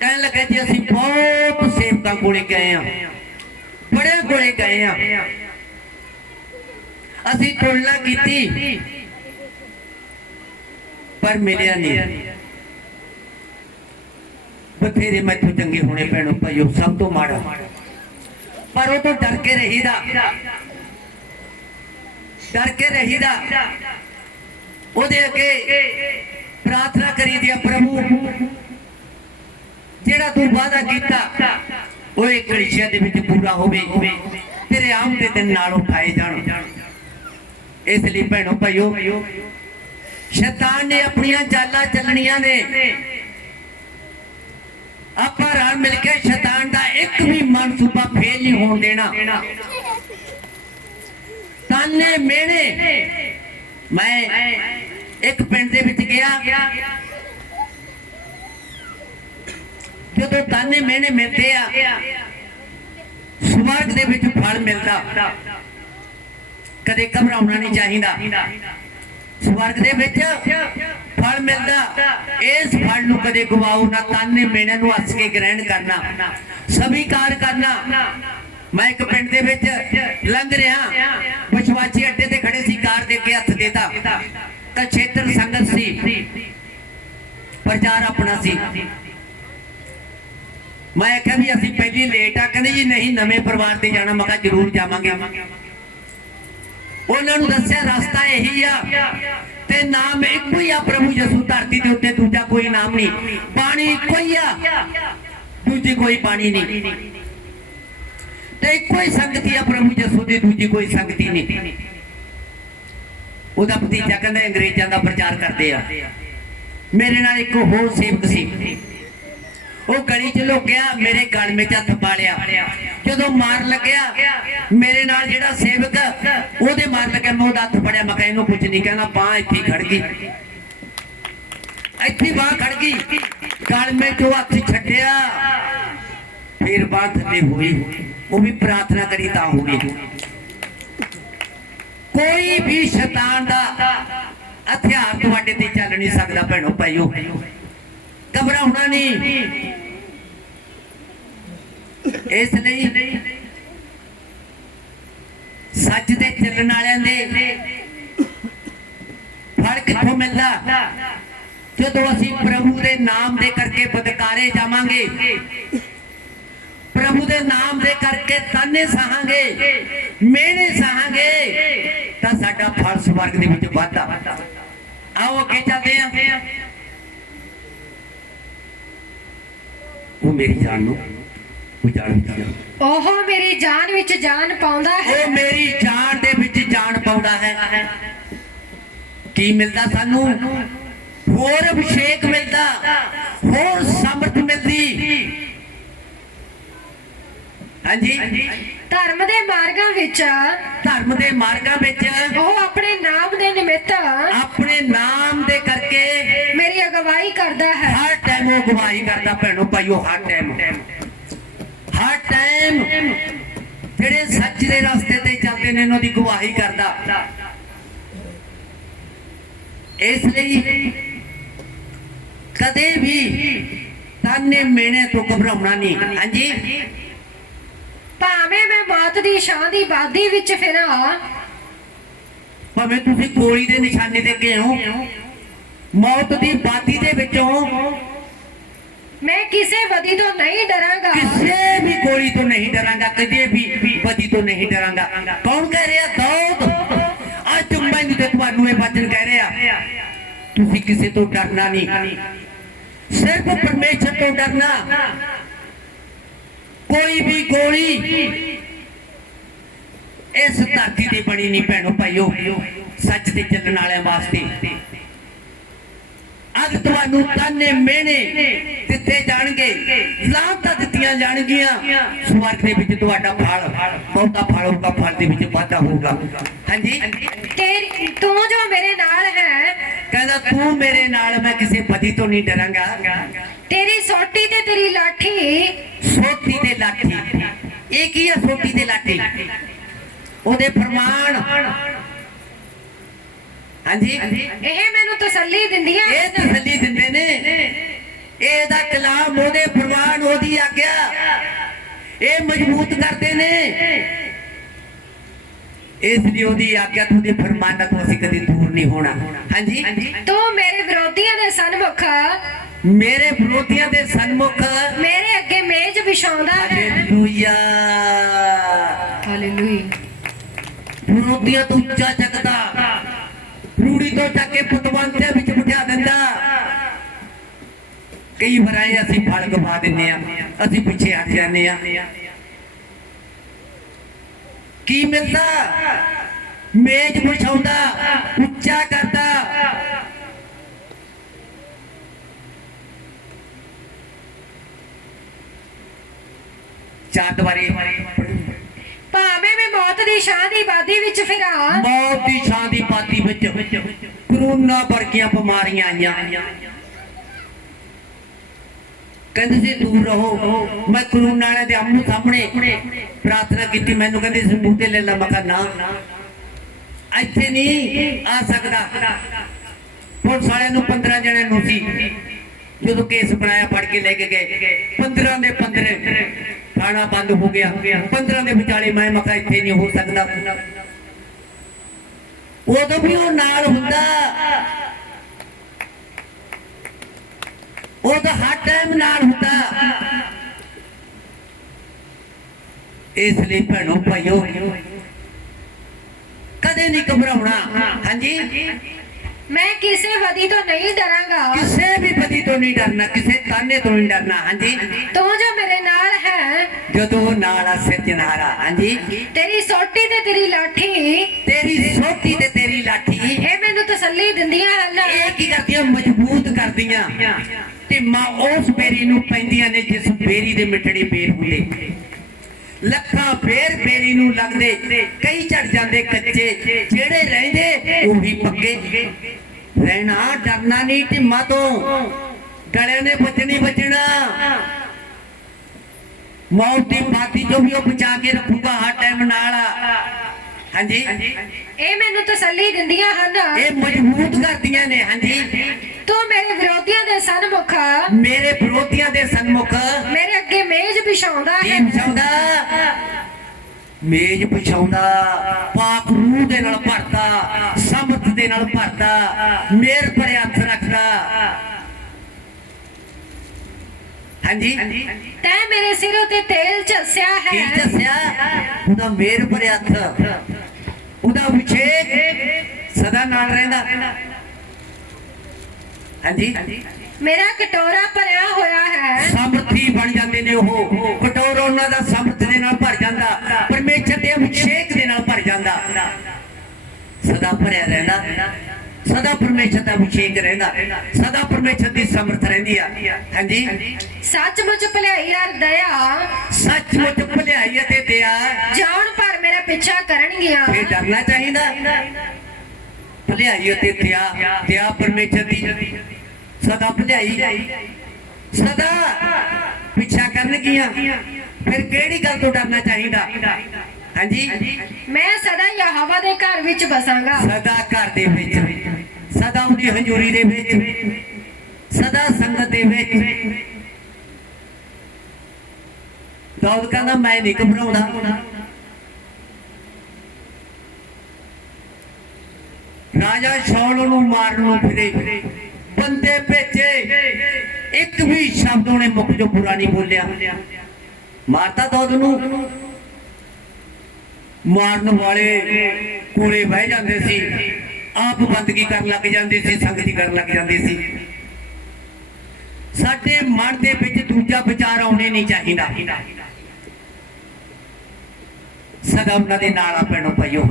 ਕਹਿਣ ਲੱਗਾ ਜੀ, ਅਸੀਂ ਬਹੁਤ ਸੇਵਕਾਂ ਕੋਲੇ ਗਏ ਆ ਬੜੇ ਕੋਲੇ ਗਏ ਆ ਅਸੀਂ ਤੁਲਨਾ ਕੀਤੀ। ਪਰ ਮਿਲਿਆ ਨਹੀਂ। ਬਥੇਰੇ ਮੈਥੋਂ ਚੰਗੇ ਹੋਣੇ ਪੈਣੋ ਭਾਈਓ, ਸਭ ਤੋਂ ਮਾੜਾ। ਪਰ ਉਹ ਤੋਂ ਡਰ ਕੇ ਰਹੀਦਾ। ਡਰ ਕੇ ਰਹੀਦਾ। ਉਹਦੇ ਅੱਗੇ ਪ੍ਰਾਰਥਨਾ ਕਰੀਦੀ ਆ ਪ੍ਰਭੂ, ਜਿਹੜਾ ਤੂੰ ਵਾਅਦਾ ਕੀਤਾ, ਉਹ ਇੱਕ ਘੜੀਸ਼ਿਆਂ ਦੇ ਵਿੱਚ ਪੂਰਾ ਹੋਵੇ, ਤੇਰੇ ਆਮ ਦੇ ਦਿਨ ਨਾਲ ਉਠਾਏ ਜਾਣ। ਇਸ ਲਈ ਭੈਣੋ ਭਾਈਓ ਸ਼ੈਤਾਨ ਨੇ ਆਪਣੀਆਂ ਚਾਲਾਂ ਚੱਲਣੀਆਂ ਨੇ। ਆਪਾਂ ਰਲ ਮਿਲ ਕੇ ਸ਼ੈਤਾਨ ਦਾ ਇੱਕ ਵੀ ਮਨਸੂਬਾ ਫੇਲ ਨਹੀਂ ਹੋਣ ਦੇਣਾ। ਤਾਨੇ ਮੇਣੇ, ਮੈਂ ਇੱਕ ਪਿੰਡ ਦੇ ਵਿੱਚ ਗਿਆ। ਜਦੋਂ ਤਾਨੇ ਮੇਣੇ ਮਿਲਦੇ ਆ, ਸਵਰਗ ਦੇ ਵਿੱਚ ਫਲ ਮਿਲਦਾ। ਕਦੇ ਘਬਰਾਉਣਾ ਨਹੀਂ ਚਾਹੀਦਾ। ਸਵਰਗ ਦੇ ਵਿੱਚ ਫਲ ਮਿਲਦਾ। ਇਸ ਫਲ ਨੂੰ ਕਦੇ ਗਵਾਓ ਨਾ ਤਾਨੇ ਮੇਣੇ ਨੂੰ ਹੱਸ ਕੇ ਗ੍ਰਹਿਣ ਕਰਨਾ। ਸਵੀਕਾਰ ਕਰਨਾ। ਮੈਂ ਇੱਕ ਪਿੰਡ ਦੇ ਵਿੱਚ ਲੰਘ ਰਿਹਾ। ਪਛਵਾਚੀ ਅੱਡੇ ਤੇ ਖੜੇ ਸੀ, ਕਾਰ ਦੇ ਕੇ ਹੱਥ ਦੇਤਾ। ਤਾਂ ਛੇਤਰ ਸੰਗਤ ਸੀ। ਪ੍ਰਚਾਰ ਆਪਣਾ ਸੀ। ਮੈਂ ਆਖਿਆ ਵੀ ਅਸੀਂ ਪਹਿਲੀ ਲੇਟ ਆ। ਕਹਿੰਦੇ ਜੀ, ਨਹੀਂ, ਨਵੇਂ ਪਰਿਵਾਰ ਤੇ ਜਾਣਾ। ਮੈਂ ਕਿਹਾ, ਜ਼ਰੂਰ ਜਾਵਾਂਗੇ। ਉਹਨਾਂ ਨੂੰ ਦੱਸਿਆ, ਰਸਤਾ ਇਹੀ ਆ ਤੇ ਨਾਮ ਇੱਕੋ ਹੀ ਆ ਪ੍ਰਭੂ ਯਿਸੂ ਧਰਤੀ ਦੇ ਉੱਤੇ, ਦੂਜਾ ਕੋਈ ਨਾਮ ਨਹੀਂ। ਪਾਣੀ ਇੱਕੋ ਹੀ ਆ, ਦੂਜੀ ਕੋਈ ਪਾਣੀ ਨਹੀਂ। ਤੇ ਇੱਕੋ ਹੀ ਸੰਗਤੀ ਆ ਪ੍ਰਭੂ ਯਿਸੂ ਦੀ, ਦੂਜੀ ਕੋਈ ਸੰਗਤੀ ਨਹੀਂ। ਉਹਦਾ ਭਤੀਜਾ ਕਹਿੰਦਾ, ਅੰਗਰੇਜ਼ਾਂ ਦਾ ਪ੍ਰਚਾਰ ਕਰਦੇ ਆ। ਮੇਰੇ ਨਾਲ ਇੱਕ ਹੋਰ ਸੇਵਕ ਸੀ। ਉਹ ਗਲੀ ਚ ਲੁਕਿਆ, ਮੇਰੇ ਗਲ ਵਿੱਚ ਹੱਥ ਪਾ ਲਿਆ ਜਦੋਂ ਮਾਰ ਲੱਗਿਆ, ਮੇਰੇ ਨਾਲ ਜਿਹੜਾ ਸੇਵਕ, ਉਹਦੇ ਮਾਰ ਲੱਗਿਆ, ਮੈਂ ਉਹਦਾ ਹੱਥ ਫੜਿਆ, ਮੈਂ ਕਿਹਾ ਇਹਨੂੰ ਕੁਝ ਨਹੀਂ ਕਹਿੰਦਾ ਬਾਹ ਇੱਥੇ ਖੜ ਗਈ। ਇੱਥੇ ਬਾਹ ਖੜ ਗਈ। ਗਲ ਵਿੱਚ ਉਹ ਹੱਥ ਛੱਡਿਆ। ਫਿਰ ਬਾਹ ਥੱਲੇ ਹੋਈ। ਉਹ ਵੀ ਪ੍ਰਾਰਥਨਾ ਕਰੀ ਤਾਂ ਹੋ ਗਈ ਕੋਈ ਵੀ ਸ਼ੈਤਾਨ ਦਾ ਹਥਿਆਰ ਤੁਹਾਡੇ ਤੇ ਚੱਲ ਨਹੀਂ ਸਕਦਾ, ਭੈਣੋ ਭਾਈਓ। ਘਬਰਾਉਣਾ ਨਹੀਂ। ਇਸ ਲਈ ਸੱਚ ਦੇ ਚੱਲਣ ਵਾਲਿਆਂ ਦੇ ਫਲ ਕਿੱਥੋਂ ਮਿਲਦਾ? ਜਦੋਂ ਅਸੀਂ ਪ੍ਰਭੂ ਦੇ ਨਾਮ ਦੇ ਕਰਕੇ ਬਦਕਾਰੇ ਜਾਵਾਂਗੇ, ਪ੍ਰਭੂ ਦੇ ਨਾਮ ਦੇ ਕਰਕੇ ਤਾਨੇ ਸਹਾਂਗੇ ਮਿਹਨੇ ਸਹਾਂਗੇ, ਤਾਂ ਸਾਡਾ ਫਲ ਸਵਰਗ ਦੇ ਵਿੱਚ ਵਾਧਾ ਆਓ ਅੱਗੇ ਚੱਲਦੇ ਆਂ ਉਹ ਮੇਰੀ ਜਾਨ ਨੂੰ ਉਜਾੜ ਦਿੱਤਾ ਉਹ ਮੇਰੀ ਜਾਨ ਵਿੱਚ ਜਾਨ ਪਾਉਂਦਾ ਹੈ। ਉਹ ਮੇਰੀ ਜਾਨ ਦੇ ਵਿੱਚ ਜਾਨ ਪਾਉਂਦਾ ਹੈ। ਕੀ ਮਿਲਦਾ ਸਾਨੂੰ? ਹੋਰ ਅਭਿਸ਼ੇਕ ਮਿਲਦਾ ਹੋਰ ਸਮਰਥ ਮਿਲਦੀ। ਹਾਂਜੀ। ਧਰਮ ਦੇ ਮਾਰਗਾਂ ਵਿੱਚ ਧਰਮ ਦੇ ਮਾਰਗਾਂ ਵਿੱਚ ਉਹ ਆਪਣੇ ਨਾਮ ਦੇ ਨਿਮਿਤ ਆਪਣੇ ਨਾਮ ਦੇ ਕਰਕੇ ਮੇਰੀ ਅਗਵਾਈ ਕਰਦਾ ਹੈ। ਹਰ ਟਾਈਮ ਉਹ ਗਵਾਹੀ ਕਰਦਾ ਭੈਣੋ ਭਾਈਓ ਹਰ ਟਾਈਮ ਹਰ ਟਾਈਮ ਜਿਹੜੇ ਸੱਚ ਦੇ ਰਸਤੇ ਤੇ ਚੱਲਦੇ ਨੇ ਉਹਨਾਂ ਦੀ ਗਵਾਹੀ ਕਰਦਾ। ਇਸ ਲਈ ਕਦੇ ਵੀ ਤਾਨੇ ਮੇਣੇ ਤੋਂ ਘਬਰਾਉਣਾ ਨਹੀਂ। ਹਾਂਜੀ। ਭਾਵੇਂ ਮੈਂ ਮੌਤ ਦੀ ਛਾਂ ਦੀ ਬਾਦੀ ਵਿੱਚ ਫਿਰਾਂ ਭਾਵੇਂ ਤੁਸੀਂ ਗੋਲੀ ਦੇ ਨਿਸ਼ਾਨੇ ਤੇ ਗਏ ਹੋ ਮੌਤ ਦੀ ਬਾਦੀ ਦੇ ਵਿੱਚੋਂ ਮੈਂ ਕਿਸੇ ਵਦੀ ਤੋਂ ਨਹੀਂ ਡਰਾਂਗਾ। ਕਿਸੇ ਵੀ ਗੋਲੀ ਤੋਂ ਨਹੀਂ ਡਰਾਂਗਾ ਕਦੇ ਵੀ ਬਦੀ ਤੋਂ ਨਹੀਂ ਡਰਾਂਗਾ। ਕੌਣ ਕਹਿ ਰਿਹਾ? ਦਾਊਦ। ਅੱਜ ਮੈਨੂੰ ਤੇ ਤੁਹਾਨੂੰ ਇਹ ਵਚਨ ਕਹਿ ਰਿਹਾ। ਤੁਸੀਂ ਕਿਸੇ ਤੋਂ ਡਰਨਾ ਨਹੀਂ। ਸਿਰਫ ਪਰਮੇਸ਼ਰ ਤੋਂ ਡਰਨਾ। ਕੋਈ ਵੀ ਗੋਲੀ। ਇਸ ਧਰਤੀ ਤੇ ਬਣੀ ਨਹੀਂ ਭੈਣੋ ਭਾਈਓ ਸੱਚ ਤੇ ਚੱਲਣ ਵਾਲਿਆਂ ਵਾਸਤੇ। ਅੱਜ ਤੁਹਾਨੂੰ ਤਾਨੇ ਮਿਹਣੇ ਦਿੱਤੇ ਜਾਣਗੇ ਲਾਂਤਾਂ ਦਿੱਤੀਆਂ ਜਾਣਗੀਆਂ। ਸਵਰਗ ਦੇ ਵਿੱਚ ਤੁਹਾਡਾ ਫਲ ਬਹੁਤਾ ਫਲ ਹੋਊਗਾ ਫਲ ਦੇ ਵਿੱਚ ਵਾਧਾ ਹੋਊਗਾ। ਹਾਂਜੀ? ਤੇਰੀ ਤੂੰ ਜੋ ਮੇਰੇ ਨਾਲ ਹੈ। ਕਹਿੰਦਾ ਤੂੰ ਮੇਰੇ ਨਾਲ ਮੈਂ ਕਿਸੇ ਬਦੀ ਤੋਂ ਨਹੀਂ ਡਰਾਂਗਾ। ਤੇਰੀ ਸੋਟੀ ਤੇ ਤੇਰੀ ਲਾਠੀ। ਸੋਟੀ ਤੇ ਲਾਠੀ। ਇਹ ਕੀ ਹੈ ਸੋਟੀ ਤੇ ਲਾਠੀ? ਉਹਦੇ ਫਰਮਾਨ ਹਾਂਜੀ? ਇਹ ਮੈਨੂੰ ਤਸੱਲੀ ਦਿੰਦੀਆਂ ਇਹ ਤਸੱਲੀ ਦਿੰਦੇ ਨੇ। ਇਹਦਾ ਕਲਾਮ ਉਹਦੇ ਫਰਮਾਨ ਉਹਦੀ ਆਗਿਆ। ਇਹ ਮਜ਼ਬੂਤ ਕਰਦੇ ਨੇ। ਇਸ ਲਈ ਉਹਦੀ ਆਗਿਆ ਤੋਂ ਦੇ ਫਰਮਾਨਾਂ ਤੋਂ ਅਸੀਂ ਕਦੇ ਦੂਰ ਨਹੀਂ ਹੋਣਾ। ਹਾਂਜੀ? ਤੂੰ ਮੇਰੇ ਵਿਰੋਧੀਆਂ ਦੇ ਸਨਮੁਖ ਮੇਰੇ ਵਿਰੋਧੀਆਂ ਦੇ ਸਨਮੁਖ ਮੇਰੇ ਅੱਗੇ ਮੇਜ਼ ਵਿਛਾਉਂਦਾ ਹੈ। ਹਾਲੇਲੂਇਆ। ਹਾਲੇਲੂਇਆ। ਵਿਰੋਧੀਆਂ ਤੋਂ ਉੱਚਾ ਚੱਕਦਾ ਰੂੜੀ ਤੋਂ ਚੱਕ ਕੇ ਪਤਵੰਤਿਆਂ ਵਿੱਚ ਬਿਠਾ ਦਿੰਦਾ। ਕਈ ਵਾਰ ਆਏ ਅਸੀਂ ਫਲ ਗਵਾ ਦਿੰਨੇ ਆ ਅਸੀਂ ਪਿੱਛੇ ਹਟ ਜਾਂਦੇ ਆ ਕੀ ਮਿਲਦਾ? ਮੇਜ਼ ਵਿਛਾਉਂਦਾ। ਉੱਚਾ ਕਰਦਾ। ਚਾਰ ਦੁਆਰੇ ਭਾਵੇਂ ਮੈਂ ਮੌਤ ਦੀ ਛਾਂ ਦੀ ਬਾਦੀ ਵਿੱਚ ਫਿਰਾਂ। ਮੌਤ ਦੀ ਛਾਂ ਦੀ ਪਾਤੀ ਵਿੱਚ ਕਰੋਨਾ ਵਰਗੀਆਂ ਬਿਮਾਰੀਆਂ ਆਈਆਂ। ਕਹਿੰਦੇ ਸੀ ਦੂਰ ਰਹੋ ਮੈਂ ਕਰੋਨਾ ਵਾਲੇ ਦੇ ਆਮੂ ਸਾਹਮਣੇ ਪ੍ਰਾਰਥਨਾ ਕੀਤੀ ਮੈਨੂੰ ਕਹਿੰਦੇ ਸੀ ਤੇ ਲੈ ਲਾ ਮੈਂ ਕਿਹਾ ਨਾ। ਇੱਥੇ ਨਹੀਂ ਆ ਸਕਦਾ। ਪੁਲਿਸ ਵਾਲਿਆਂ ਨੂੰ 15 ਜਣਿਆਂ ਨੂੰ ਸੀ। ਜਦੋਂ ਕੇਸ ਬਣਾਇਆ ਫੜ ਕੇ ਲੈ ਕੇ ਗਏ। 15 ਦੇ 15 ਥਾਣਾ ਬੰਦ ਹੋ ਗਿਆ। 15 ਦੇ ਵਿਚਾਲੇ ਮੈਂ ਮਕਾ ਇੱਥੇ ਨਹੀਂ ਹੋ ਸਕਦਾ। ਉਦੋਂ ਵੀ ਉਹ ਨਾਲ ਹੁੰਦਾ। ਉਹ ਤਾਂ ਹਰ ਟਾਈਮ ਨਾਲ ਹੁੰਦਾ। ਇਸ ਲਈ ਭੈਣੋ ਭਾਈਓ, ਕਦੇ ਨਹੀਂ ਘਬਰਾਉਣਾ। ਹਾਂਜੀ? ਮੈਂ ਕਿਸੇ ਵਦੀ ਤੋਂ ਨਹੀਂ ਡਰਾਂਗਾ। ਕਿਸੇ ਵੀ ਬਦੀ ਤੋਂ ਨਹੀਂ ਡਰਨਾ ਕਿਸੇ ਤਾਨੇ ਤੋਂ ਨਹੀਂ ਡਰਨਾ ਹਾਂਜੀ। ਤੂੰ ਜੋ ਮੇਰੇ ਨਾਲ ਹੈ। ਜਦੋਂ ਨਾਲ ਆ ਸਿਰ ਜਨਾਰਾ ਹਾਂਜੀ। ਤੇਰੀ ਸੋਟੀ ਤੇ ਤੇਰੀ ਲਾਠੀ। ਤੇਰੀ ਸੋਟੀ ਤੇ ਤੇਰੀ ਲਾਠੀ। ਇਹ ਮੈਨੂੰ ਤਸੱਲੀ ਤਸੱਲੀ ਦਿੰਦੀਆਂ ਹਨ। ਇਹ ਕੀ ਕਰਦੀਆਂ? ਮਜ਼ਬੂਤ ਕਰਦੀਆਂ। ਤੇ ਮਾਂ ਉਸ ਬੇਰੀ ਨੂੰ ਪੈਂਦੀਆਂ ਨੇ ਜਿਸ ਬੇਰੀ ਦੇ ਮਿੱਠੜੇ ਬੇਰ ਹੁੰਦੇ। ਲੱਖਾਂ ਫੇਰ ਬੇਰੀ ਨੂੰ ਲੱਗਦੇ। ਕਈ ਝੜ ਜਾਂਦੇ ਕੱਚੇ। ਜਿਹੜੇ ਰਹਿੰਦੇ ਉਹੀ ਪੱਕੇ। ਨਹੀਂ ਢਿੰਮਾ ਤੋਂ। ਡਲਿਆਂ ਨੇ ਬਚਣੀ ਬਚਣਾ। ਮੌਤ ਦੀ ਬਾਤੀ ਤੋਂ ਵੀ ਉਹ ਬਚਾ ਕੇ ਰੱਖੂਗਾ ਹਰ ਟਾਈਮ ਨਾਲ। ਹਾਂਜੀ? ਇਹ ਮੈਨੂੰ ਤਸੱਲੀ ਦਿੰਦੀਆਂ ਹਨ। ਇਹ ਮਜ਼ਬੂਤ ਕਰਦੀਆਂ ਨੇ ਹਾਂਜੀ। ਤੂੰ ਮੇਰੇ ਵਿਰੋਧੀਆਂ ਦੇ ਸਨਮੁਖ। ਮੇਰੇ ਵਿਰੋਧੀਆਂ ਦੇ ਸਨਮੁਖ। ਮੇਰੇ ਅੱਗੇ ਮੇਜ਼ ਵਿਛਾਉਂਦਾ ਕੀ ਹੈ ਵਿਛਾਉਂਦਾ। ਮੇਜ ਵਿਛਾਉਂਦਾ। ਪਾਕ ਰੂਹ ਦੇ ਨਾਲ ਭਰਦਾ। ਸਮਤ ਦੇ ਨਾਲ ਭਰਦਾ ਮੇਰ ਭਰੇ ਹੱਥ ਰੱਖਦਾ। ਹਾਂਜੀ? ਤੈਂ ਮੇਰੇ ਸਿਰ ਉਤੇ ਤੇਲ ਝੱਸਿਆ ਕੀ ਹੈ ਦੱਸਿਆ ਉਹਦਾ ਮੇਰ ਭਰੇ ਹੱਥ। ਉਹਦਾ ਵਿਛੇਕ ਸਦਾ ਨਾਲ ਰਹਿੰਦਾ। ਹਾਂਜੀ? ਮੇਰਾ ਕਟੋਰਾ ਭਰਿਆ ਹੋਇਆ ਹੈ। ਸਮਰਥੀ ਬਣ ਜਾਂਦੇ ਨੇ ਉਹ। ਕਟੋਰ ਉਹਨਾਂ ਦਾ ਸਮਰਥ ਦੇ ਨਾਲ ਭਰ ਜਾਂਦਾ। ਪਰਮੇਸ਼ਰ ਦੇ ਅਭਿਸ਼ੇਕ ਦੇ ਨਾਲ ਭਰ ਜਾਂਦਾ। ਸਦਾ ਭਰਿਆ ਰਹਿੰਦਾ। ਸਦਾ ਪਰਮੇਸ਼ਰ ਦਾ ਅਭਿਸ਼ੇਕ ਰਹਿੰਦਾ। ਸਦਾ ਪਰਮੇਸ਼ਰ ਦੀ ਸਮਰਥ ਰਹਿੰਦੀ ਆ। ਹਾਂਜੀ? ਸੱਚਮੁੱਚ ਭਲਾਈ ਹਰ ਦਇਆ। ਸੱਚਮੁੱਚ ਭਲਾਈ ਅਤੇ ਦਇਆ। ਜਾਣ ਪਰ ਮੇਰਾ ਪਿੱਛਾ ਕਰਨਗੀਆਂ। ਇਹ ਡਰਨਾ ਚਾਹੀਦਾ। ਭਲਾਈ ਅਤੇ ਦਇਆ। ਦਇਆ ਪਰਮੇਸ਼ਰ ਦੀ। ਸਦਾ ਭਲਾਈ। ਸਦਾ ਪਿੱਛਾ ਕਰਨਗੀਆਂ। ਫਿਰ ਕਿਹੜੀ ਗੱਲ ਤੋਂ ਡਰਨਾ ਚਾਹੀਦਾ? ਹਾਂਜੀ? ਮੈਂ ਸਦਾ ਯਹੋਵਾ ਦੇ ਘਰ ਵਿੱਚ ਬਸਾਂਗਾ ਸਦਾ ਘਰ ਦੇ ਵਿੱਚ। ਸਦਾ ਉਹਦੀ ਹਜ਼ੂਰੀ ਦੇ ਵਿੱਚ, ਸਦਾ ਸੰਗਤ ਦੇ ਵਿੱਚ। ਦਾਊਦ ਕਹਿੰਦਾ, ਮੈਂ ਨਹੀਂ ਘਬਰਾਉਂਦਾ। ਰਾਜਾ ਸ਼ੌਲ ਨੂੰ ਮਾਰਨ ਨੂੰ ਫਿਰੇ। ਬੰਦੇ ਭੇਜੇ। ਇੱਕ ਵੀ ਸ਼ਬਦ ਉਹਨੇ ਮੁਖ ਜੋ ਬੁਰਾ ਨਹੀਂ ਬੋਲਿਆ। ਮਾਰਤਾ ਦਾਊਦ ਨੂੰ। ਮਾਰਨ ਵਾਲੇ ਕੋਲੇ ਬਹਿ ਜਾਂਦੇ ਸੀ। ਆਪ ਬੰਦਗੀ ਕਰਨ ਲੱਗ ਜਾਂਦੇ ਸੀ, ਸੰਗਤੀ ਕਰਨ ਲੱਗ ਜਾਂਦੇ ਸੀ। ਸਾਡੇ ਮਨ ਦੇ ਵਿੱਚ ਦੂਜਾ ਵਿਚਾਰ ਆਉਣੇ ਨਹੀਂ ਚਾਹੀਦਾ। ਸਦਾ ਉਹਨਾਂ ਦੇ ਨਾਲ ਆਪੇ ਪਈਓ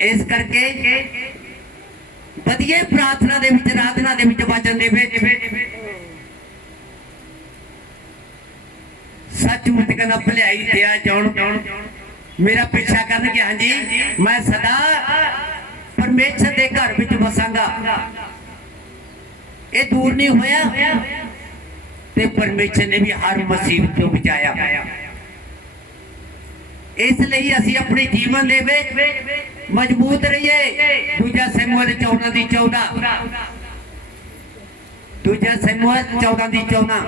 ਇਸ ਕਰਕੇ ਵਧੀਆ ਪ੍ਰਾਰਥਨਾ ਦੇ ਵਿੱਚ, ਆਰਾਧਨਾ ਦੇ ਵਿੱਚ ਵਚਨ ਦੇ ਵਿੱਚ ਸੱਚਮੁੱਚ ਕਹਿੰਦਾ, ਭਲਾਈ ਦਿਆ ਜਾਣ। ਮੇਰਾ ਪਿੱਛਾ ਕਰਨਗੇ ਹਾਂਜੀ ਮੈਂ ਸਦਾ ਪਰਮੇਸ਼ਰ ਦੇ ਘਰ ਵਿੱਚ ਵਸਾਂਗਾ ਇਹ ਦੂਰ ਨਹੀਂ ਹੋਇਆ ਤੇ ਪਰਮੇਸ਼ਰ ਨੇ ਵੀ ਹਰ ਮੁਸੀਬਤ ਤੋਂ ਬਚਾਇਆ ਇਸ ਲਈ ਅਸੀਂ ਆਪਣੇ ਜੀਵਨ ਦੇ ਵਿੱਚ ਮਜ਼ਬੂਤ ਰਹੀਏ ਦੂਜਾ ਸੈਮੂਅਲ 14 ਦੀ 14 ਦੂਜਾ ਸੈਮੂਅਲ 14 ਦੀ 14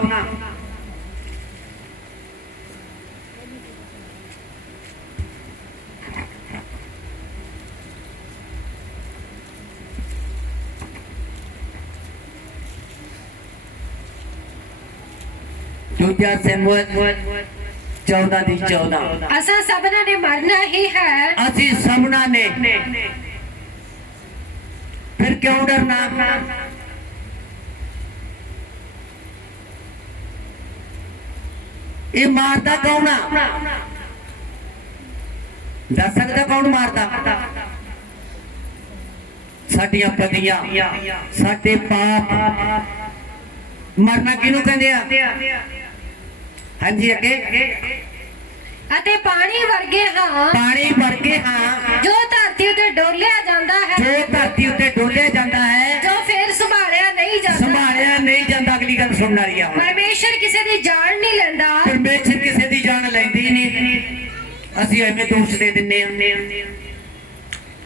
ਦੂਜਾ ਸੈਮੂਅਲ 14 ਦੀ 14 ਅਸਾਂ ਸਭਨਾਂ ਨੇ ਮਰਨਾ ਹੀ ਹੈ। ਅਸੀਂ ਸਭਨਾ ਨੇ ਫਿਰ ਕਿਉਂ ਡਰਨਾ? ਇਹ ਮਾਰਦਾ ਕੌਣ ਆ? ਦੱਸ ਸਕਦਾ ਕੌਣ ਮਾਰਦਾ? ਸਾਡੀਆਂ ਪਤੀਆਂ ਸਾਡੇ ਪਾਪ। ਮਰਨਾ ਕਿਹਨੂੰ ਕਹਿੰਦੇ ਆ? ਹਾਂਜੀ ਅੱਗੇ? ਅਤੇ ਪਾਣੀ ਵਰਗੇ ਹਾਂ। ਪਾਣੀ ਵਰਗੇ ਹਾਂ। ਜੋ ਧਰਤੀ ਉਤੇ ਡੋਲਿਆ ਜਾਂਦਾ ਹੈ ਜੋ ਧਰਤੀ ਉੱਤੇ ਡੋਲਿਆ ਜਾਂਦਾ ਹੈ ਜੋ ਫਿਰ ਸੰਭਾਲਿਆ ਨਹੀਂ ਜਾਂਦਾ। ਸੰਭਾਲਿਆ ਨਹੀਂ ਜਾਂਦਾ ਅਗਲੀ ਗੱਲ ਸੁਣਨ ਵਾਲੀ ਆ ਪਰਮੇਸ਼ਰ ਕਿਸੇ ਦੀ ਜਾਨ ਨਹੀਂ ਲੈਂਦਾ। ਪਰਮੇਸ਼ਰ ਕਿਸੇ ਦੀ ਜਾਨ ਲੈਂਦੀ ਹੀ ਨਹੀਂ। ਅਸੀਂ ਐਵੇਂ ਦੋਸ਼ ਦੇ ਦਿੰਨੇ ਆ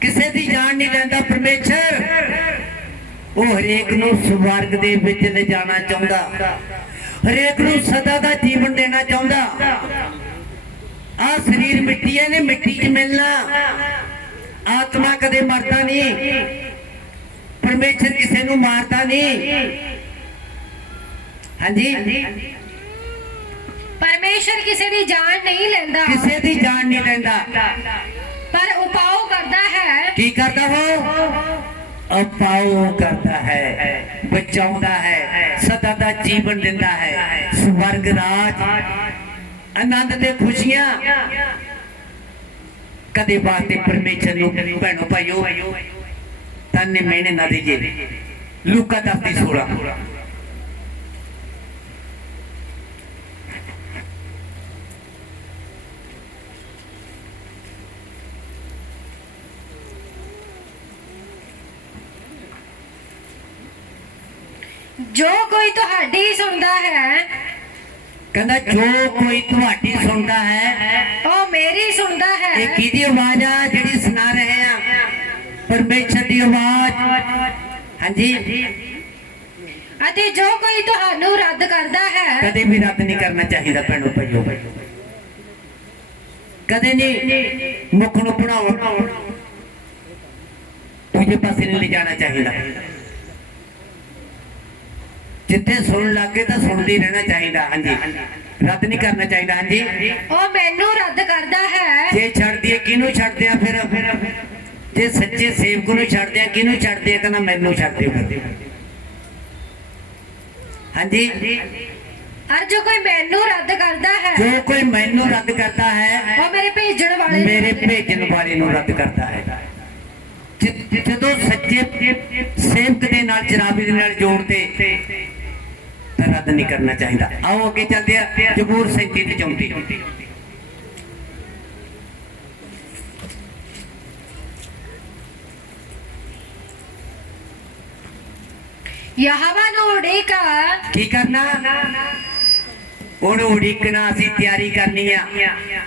ਕਿਸੇ ਦੀ ਜਾਨ ਨਹੀਂ ਲੈਂਦਾ ਪਰਮੇਸ਼ਰ। ਉਹ ਹਰੇਕ ਨੂੰ ਸਵਰਗ ਦੇ ਵਿੱਚ ਲਿਜਾਣਾ ਚਾਹੁੰਦਾ। ਹਰੇਕ ਨੂੰ ਸਦਾ ਦਾ ਜੀਵਨ ਦੇਣਾ ਚਾਹੁੰਦਾ। ਆ ਸਰੀਰ ਮਿੱਟੀ ਹੈ ਨੇ ਮਿੱਟੀ 'ਚ ਮਿਲਣਾ। ਆਤਮਾ ਕਦੇ ਮਰਦਾ ਨਹੀਂ। ਪਰਮੇਸ਼ਰ ਕਿਸੇ ਨੂੰ ਮਾਰਦਾ ਨਹੀਂ। ਹਾਂਜੀ? ਪਰਮੇਸ਼ਰ ਕਿਸੇ ਦੀ ਜਾਨ ਨਹੀਂ ਲੈਂਦਾ। ਕਿਸੇ ਦੀ ਜਾਨ ਨਹੀਂ ਲੈਂਦਾ। ਪਰ ਉਪਾਅ ਕਰਦਾ ਹੈ। ਕੀ ਕਰਦਾ ਉਹ? ਅਪਾਉ ਕਰਦਾ ਹੈ, ਬਚਾਉਂਦਾ ਹੈ, ਸਦਾ ਦਾ ਜੀਵਨ ਦਿੰਦਾ ਹੈ, ਸਵਰਗ ਰਾਜ। ਆਨੰਦ ਤੇ ਖੁਸ਼ੀਆਂ। ਕਦੇ ਵਾਸਤੇ ਪਰਮੇਸ਼ਰ ਨੂੰ, ਭੈਣੋ ਭਾਈਓ ਤਨ ਮੇਨੇ ਨਾ ਲੁਕਾ ਲੂਕਾ 10:16 ਜੋ ਕੋਈ ਤੁਹਾਡੀ ਸੁਣਦਾ ਹੈ ਕਹਿੰਦਾ ਜੋ ਕੋਈ ਤੁਹਾਡੀ ਸੁਣਦਾ ਹੈ ਉਹ ਮੇਰੀ ਸੁਣਦਾ ਇਹ ਹੈ ਕਿਹਦੀ ਆਵਾਜ਼ ਆ? ਜਿਹੜੀ ਸੁਣਾ ਰਹੇ ਆ। ਪਰਮੇਸ਼ਰ ਦੀ ਆਵਾਜ਼। ਹਾਂਜੀ। ਅਤੇ ਜੋ ਕੋਈ ਤੁਹਾਨੂੰ ਰੱਦ ਕਰਦਾ ਹੈ ਕਦੇ ਵੀ ਰੱਦ ਨਹੀਂ ਕਰਨਾ ਚਾਹੀਦਾ ਭੈਣੋ ਭਾਈਓ। ਕਦੇ ਨਹੀਂ ਮੁੱਖ ਨੂੰ ਪੜਾਉਣ ਦੂਜੇ ਪਾਸੇ ਨਹੀਂ ਲੈ ਜਾਣਾ ਚਾਹੀਦਾ। ਜਿੱਥੇ ਸੁਣ ਲੱਗੇ ਤਾਂ ਸੁਣਦੀ ਰਹਿਣਾ ਚਾਹੀਦਾ ਹਾਂਜੀ। ਰੱਦ ਨਹੀਂ ਕਰਨਾ ਚਾਹੀਦਾ ਹਾਂਜੀ। ਉਹ ਮੈਨੂੰ ਰੱਦ ਕਰਦਾ ਹੈ। ਜੇ ਛੱਡਦੀ ਹੈ ਕਿਹਨੂੰ ਛੱਡਦੇ ਆ ਫਿਰ? ਜੇ ਸੱਚੇ ਸੇਵਕ ਨੂੰ ਛੱਡਦੇ ਆ ਕਿਹਨੂੰ ਛੱਡਦੇ ਆ? ਕਹਿੰਦਾ ਮੈਨੂੰ ਛੱਡ ਦਿਓ ਫਿਰ। ਹਾਂਜੀ। ਅਰ ਜੋ ਕੋਈ ਮੈਨੂੰ ਰੱਦ ਕਰਦਾ ਹੈ ਜੋ ਕੋਈ ਮੈਨੂੰ ਰੱਦ ਕਰਦਾ ਹੈ ਉਹ ਮੇਰੇ ਭੇਜਣ ਵਾਲੇ ਮੇਰੇ ਹੈ। ਭੇਜਣ ਵਾਲੇ ਨੂੰ ਰੱਦ ਕਰਦਾ ਹੈ। ਜਦੋਂ ਸੱਚੇ ਸੇਵਕ ਦੇ ਨਾਲ ਜਰਾਬੀ ਦੇ ਨਾਲ ਜੋੜਦੇ ਰੱਦ ਨਹੀਂ ਕਰਨਾ ਚਾਹੀਦਾ। ਆਓ ਅੱਗੇ ਚੱਲਦੇ ਆ ਜਬੂਰ 37 ਤੇ 34 ਯਹਵਾ ਨੂੰ ਉਡੀਕਾ। ਕੀ ਕਰਨਾ? ਉਹਨੂੰ ਉਡੀਕਣਾ ਅਸੀਂ ਤਿਆਰੀ ਕਰਨੀ ਆ।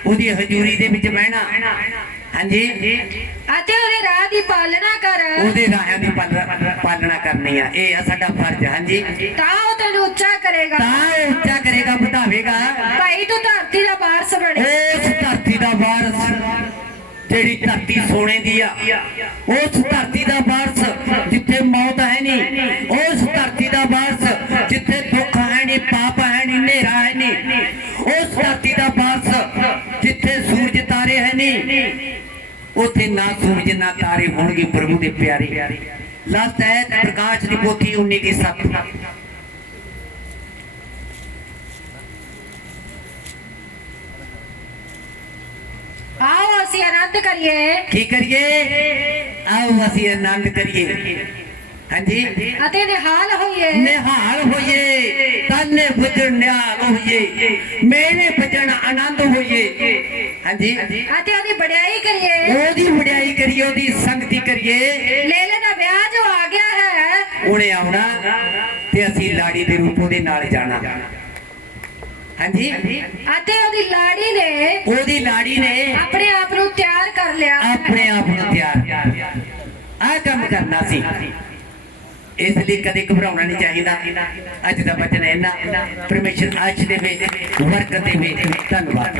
ਉਹਦੀ ਹਜ਼ੂਰੀ ਦੇ ਵਿੱਚ ਬਹਿਣਾ। ਹਾਂਜੀ। ਅਤੇ ਉਹਦੇ ਰਾਹ ਦੀ ਪਾਲਣਾ ਕਰ। ਉਹਦੇ ਰਾਹਾਂ ਦੀ ਪਾਲ- ਪਾਲਣਾ ਕਰਨੀ ਆ। ਇਹ ਆ ਸਾਡਾ ਫਰਜ਼ ਹਾਂਜੀ। ਤਾਂ ਉਹ ਤੈਨੂੰ ਉੱਚਾ ਕਰੇਗਾ। ਤਾਂ ਇਹ ਉੱਚਾ ਕਰੇਗਾ ਵਧਾਵੇਗਾ। ਭਾਈ ਤੂੰ ਧਰਤੀ ਦਾ ਵਾਰਸ ਬਣੇ। ਉਸ ਧਰਤੀ ਦਾ ਵਾਰਸ ਜਿਹੜੀ ਧਰਤੀ ਸੋਨੇ ਦੀ ਆ ਉਸ ਧਰਤੀ ਦਾ ਵਾਰਸ ਜਿੱਥੇ ਮੌਤ ਹੈ ਨਹੀਂ ਉਸ ਧਰਤੀ ਦਾ ਵਾਰਸ ਜਿੱਥੇ ਦੁੱਖ ਹੈ ਨਹੀਂ ਪਾਪ ਹੈ ਨਹੀਂ ਹਨੇਰਾ ਹੈ ਨਹੀਂ ਉਸ ਧਰਤੀ ਦਾ ਵਾਰਸ ਜਿੱਥੇ ਸੂਰਜ ਤਾਰੇ ਹੈ ਨਹੀਂ ਉੱਥੇ ਨਾ ਸੂਰਜ ਨਾ ਤਾਰੇ ਹੋਣਗੇ ਪ੍ਰਭੂ ਦੇ ਪਿਆਰੇ। ਲਾਸਟ ਹੈ ਪ੍ਰਕਾਸ਼ ਦੀ ਪੋਥੀ 19 ਦੀ 7 ਆਓ ਅਸੀਂ ਆਨੰਦ ਕਰੀਏ। ਕੀ ਕਰੀਏ? ਆਓ ਅਸੀਂ ਆਨੰਦ ਕਰੀਏ। ਹਾਂਜੀ। ਅਤੇ ਨਿਹਾਲ ਹੋਈਏ। ਨਿਹਾਲ ਹੋਈਏ ਤਾਨੇ ਵਜਣ ਨਿਹਾਲ ਹੋਈਏ ਮੇਰੇ ਵਜਣ ਆਨੰਦ ਹੋਈਏ। ਹਾਂਜੀ। ਅਤੇ ਉਹਦੀ ਵਡਿਆਈ ਕਰੀਏ। ਉਹਦੀ ਵਡਿਆਈ ਕਰੀਏ ਉਹਦੀ ਸੰਗਤੀ ਕਰੀਏ। ਲੇਲੇ ਦਾ ਵਿਆਹ ਜੋ ਆ ਗਿਆ ਹੈ। ਉਹਨੇ ਆਉਣਾ ਤੇ ਅਸੀਂ ਲਾੜੀ ਦੇ ਰੂਪ ਉਹਦੇ ਨਾਲ ਜਾਣਾ। ਹਾਂਜੀ। ਅਤੇ ਉਹਦੀ ਲਾੜੀ ਨੇ ਉਹਦੀ ਲਾੜੀ ਨੇ ਆਪਣੇ ਆਪ ਨੂੰ ਤਿਆਰ ਕਰ ਲਿਆ। ਆਪਣੇ ਆਪ ਨੂੰ ਤਿਆਰ। ਆ ਕੰਮ ਕਰਨਾ ਸੀ। ਇਸ ਲਈ ਕਦੇ ਘਬਰਾਉਣਾ ਨਹੀਂ ਚਾਹੀਦਾ। ਅੱਜ ਦਾ ਬਚਨ ਇੰਨਾ। ਨਾ ਪਰਮੇਸ਼ਰ ਅੱਜ ਦੇ ਵੇ ਵਰਕ ਦੇ ਧੰਨਵਾਦ।